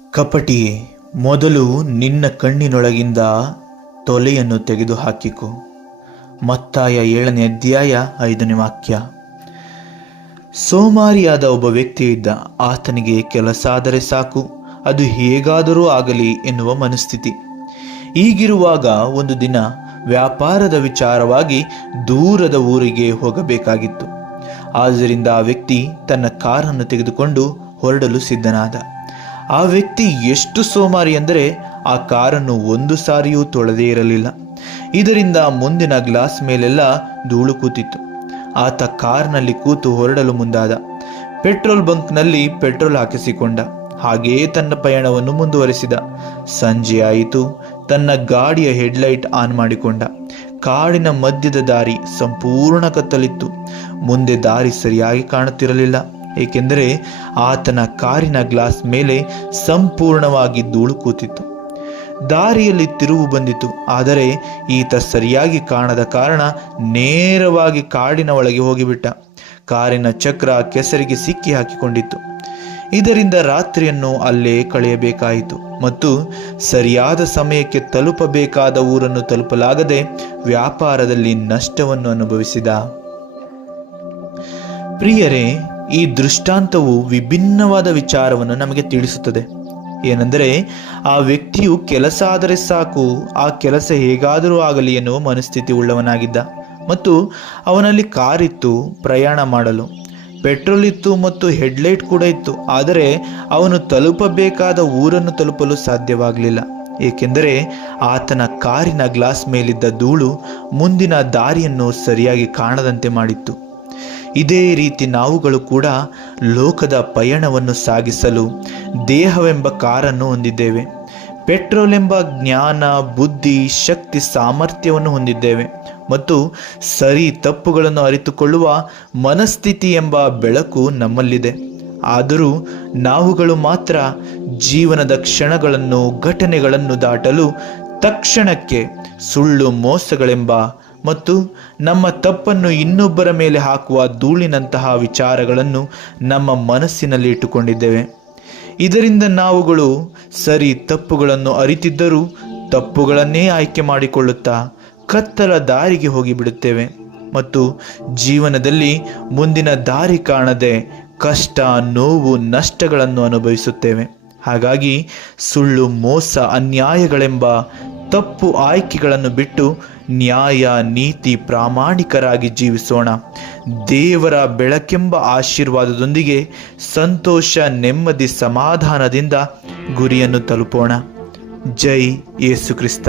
ಕಪಟಿಯೇ, ಮೊದಲು ನಿನ್ನ ಕಣ್ಣಿನೊಳಗಿಂದ ತೊಲೆಯನ್ನು ತೆಗೆದುಹಾಕಿಕೊ. ಮತ್ತಾಯ 7ನೇ ಅಧ್ಯಾಯ 5ನೇ ವಾಕ್ಯ. ಸೋಮಾರಿಯಾದ ಒಬ್ಬ ವ್ಯಕ್ತಿ ಇದ್ದ. ಆತನಿಗೆ ಕೆಲಸ ಆದರೆ ಸಾಕು, ಅದು ಹೇಗಾದರೂ ಆಗಲಿ ಎನ್ನುವ ಮನಸ್ಥಿತಿ. ಹೀಗಿರುವಾಗ ಒಂದು ದಿನ ವ್ಯಾಪಾರದ ವಿಚಾರವಾಗಿ ದೂರದ ಊರಿಗೆ ಹೋಗಬೇಕಾಗಿತ್ತು. ಆದ್ದರಿಂದ ಆ ವ್ಯಕ್ತಿ ತನ್ನ ಕಾರನ್ನು ತೆಗೆದುಕೊಂಡು ಹೊರಡಲು ಸಿದ್ಧನಾದ. ಆ ವ್ಯಕ್ತಿ ಎಷ್ಟು ಸೋಮಾರಿ ಅಂದರೆ ಆ ಕಾರನ್ನು ಒಂದು ಸಾರಿಯೂ ತೊಳೆದೇ ಇರಲಿಲ್ಲ. ಇದರಿಂದ ಮುಂದಿನ ಗ್ಲಾಸ್ ಮೇಲೆಲ್ಲ ಧೂಳು ಕೂತಿತ್ತು. ಆತ ಕಾರ್ನಲ್ಲಿ ಕೂತು ಹೊರಡಲು ಮುಂದಾದ. ಪೆಟ್ರೋಲ್ ಬಂಕ್ನಲ್ಲಿ ಪೆಟ್ರೋಲ್ ಹಾಕಿಸಿಕೊಂಡ. ಹಾಗೆಯೇ ತನ್ನ ಪಯಣವನ್ನು ಮುಂದುವರೆಸಿದ. ಸಂಜೆಯಾಯಿತು. ತನ್ನ ಗಾಡಿಯ ಹೆಡ್ಲೈಟ್ ಆನ್ ಮಾಡಿಕೊಂಡ. ಕಾಡಿನ ಮಧ್ಯದ ದಾರಿ ಸಂಪೂರ್ಣ ಕತ್ತಲಿತ್ತು. ಮುಂದೆ ದಾರಿ ಸರಿಯಾಗಿ ಕಾಣುತ್ತಿರಲಿಲ್ಲ, ಏಕೆಂದರೆ ಆತನ ಕಾರಿನ ಗ್ಲಾಸ್ ಮೇಲೆ ಸಂಪೂರ್ಣವಾಗಿ ಧೂಳು ಕೂತಿತ್ತು. ದಾರಿಯಲ್ಲಿ ತಿರುವು ಬಂದಿತು, ಆದರೆ ಈತ ಸರಿಯಾಗಿ ಕಾಣದ ಕಾರಣ ನೇರವಾಗಿ ಕಾಡಿನ ಒಳಗೆ ಹೋಗಿಬಿಟ್ಟ. ಕಾರಿನ ಚಕ್ರ ಕೆಸರಿಗೆ ಸಿಕ್ಕಿ ಹಾಕಿಕೊಂಡಿತ್ತು. ಇದರಿಂದ ರಾತ್ರಿಯನ್ನು ಅಲ್ಲೇ ಕಳೆಯಬೇಕಾಯಿತು ಮತ್ತು ಸರಿಯಾದ ಸಮಯಕ್ಕೆ ತಲುಪಬೇಕಾದ ಊರನ್ನು ತಲುಪಲಾಗದೆ ವ್ಯಾಪಾರದಲ್ಲಿ ನಷ್ಟವನ್ನು ಅನುಭವಿಸಿದ. ಪ್ರಿಯರೇ, ಈ ದೃಷ್ಟಾಂತವು ವಿಭಿನ್ನವಾದ ವಿಚಾರವನ್ನು ನಮಗೆ ತಿಳಿಸುತ್ತದೆ. ಏನೆಂದರೆ, ಆ ವ್ಯಕ್ತಿಯು ಕೆಲಸ ಆದರೆ ಸಾಕು, ಆ ಕೆಲಸ ಹೇಗಾದರೂ ಆಗಲಿ ಎನ್ನುವ ಮನಸ್ಥಿತಿ ಉಳ್ಳವನಾಗಿದ್ದ ಮತ್ತು ಅವನಲ್ಲಿ ಕಾರಿತ್ತು, ಪ್ರಯಾಣ ಮಾಡಲು ಪೆಟ್ರೋಲ್ ಇತ್ತು ಮತ್ತು ಹೆಡ್ಲೈಟ್ ಕೂಡ ಇತ್ತು. ಆದರೆ ಅವನು ತಲುಪಬೇಕಾದ ಊರನ್ನು ತಲುಪಲು ಸಾಧ್ಯವಾಗಲಿಲ್ಲ, ಏಕೆಂದರೆ ಆತನ ಕಾರಿನ ಗ್ಲಾಸ್ ಮೇಲಿದ್ದ ಧೂಳು ಮುಂದಿನ ದಾರಿಯನ್ನು ಸರಿಯಾಗಿ ಕಾಣದಂತೆ ಮಾಡಿತ್ತು. ಇದೇ ರೀತಿ ನಾವುಗಳು ಕೂಡ ಲೋಕದ ಪಯಣವನ್ನು ಸಾಗಿಸಲು ದೇಹವೆಂಬ ಕಾರನ್ನು ಹೊಂದಿದ್ದೇವೆ. ಪೆಟ್ರೋಲ್ ಎಂಬ ಜ್ಞಾನ, ಬುದ್ಧಿ, ಶಕ್ತಿ, ಸಾಮರ್ಥ್ಯವನ್ನು ಹೊಂದಿದ್ದೇವೆ ಮತ್ತು ಸರಿ ತಪ್ಪುಗಳನ್ನು ಅರಿತುಕೊಳ್ಳುವ ಮನಸ್ಥಿತಿ ಎಂಬ ಬೆಳಕು ನಮ್ಮಲ್ಲಿದೆ. ಆದರೂ ನಾವುಗಳು ಮಾತ್ರ ಜೀವನದ ಕ್ಷಣಗಳನ್ನು, ಘಟನೆಗಳನ್ನು ದಾಟಲು ತಕ್ಷಣಕ್ಕೆ ಸುಳ್ಳು, ಮೋಸಗಳೆಂಬ ಮತ್ತು ನಮ್ಮ ತಪ್ಪನ್ನು ಇನ್ನೊಬ್ಬರ ಮೇಲೆ ಹಾಕುವ ಧೂಳಿನಂತಹ ವಿಚಾರಗಳನ್ನು ನಮ್ಮ ಮನಸ್ಸಿನಲ್ಲಿ ಇಟ್ಟುಕೊಂಡಿದ್ದೇವೆ. ಇದರಿಂದ ನಾವುಗಳು ಸರಿ ತಪ್ಪುಗಳನ್ನು ಅರಿತಿದ್ದರೂ ತಪ್ಪುಗಳನ್ನೇ ಆಯ್ಕೆ ಮಾಡಿಕೊಳ್ಳುತ್ತಾ ಕತ್ತಲ ದಾರಿಗೆ ಹೋಗಿಬಿಡುತ್ತೇವೆ ಮತ್ತು ಜೀವನದಲ್ಲಿ ಮುಂದಿನ ದಾರಿ ಕಾಣದೆ ಕಷ್ಟ, ನೋವು, ನಷ್ಟಗಳನ್ನು ಅನುಭವಿಸುತ್ತೇವೆ. ಹಾಗಾಗಿ ಸುಳ್ಳು, ಮೋಸ, ಅನ್ಯಾಯಗಳೆಂಬ ತಪ್ಪು ಆಯ್ಕೆಗಳನ್ನು ಬಿಟ್ಟು ನ್ಯಾಯ, ನೀತಿ, ಪ್ರಾಮಾಣಿಕರಾಗಿ ಜೀವಿಸೋಣ. ದೇವರ ಬೆಳಕೆಂಬ ಆಶೀರ್ವಾದದೊಂದಿಗೆ ಸಂತೋಷ, ನೆಮ್ಮದಿ, ಸಮಾಧಾನದಿಂದ ಗುರಿಯನ್ನು ತಲುಪೋಣ. ಜೈ ಯೇಸು ಕ್ರಿಸ್ತ.